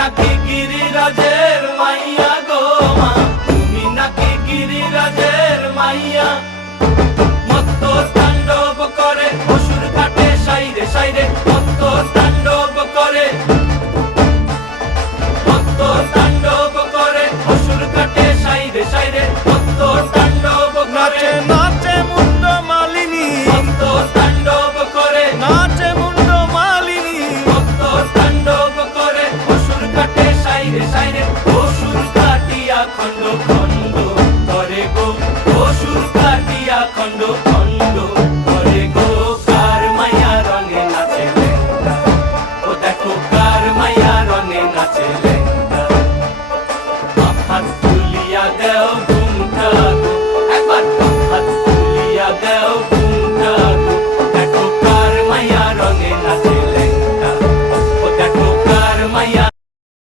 নাকি গিরিরাজের মাইয়া গো মা, তুমি নাকি গিরিরাজের মাইয়া। মত্ত তাণ্ডব করে অসুর কাটে সাইরে সাইরে, মত্ত তাণ্ডব করে, মত্ত তাণ্ডব করে অসুর কাটে সাইরে সাইরে, মত্ত তাণ্ডব করে। নাচে মুন্ড মালিনী, মত্ত তাণ্ডব করে, নাচে মুন্ড মালিনী, মত্ত তাণ্ডব করে অসুর কাটে সাইরে সাইরে, অসুর কাটিয়া খণ্ড খণ্ড করে গো, অসুর কাটিয়া খণ্ড খণ্ড করে গো। কার মায়া রঙে নাচে লেঙ্গা, ও দেখো কার মায়া রঙে নাচে লেঙ্গা।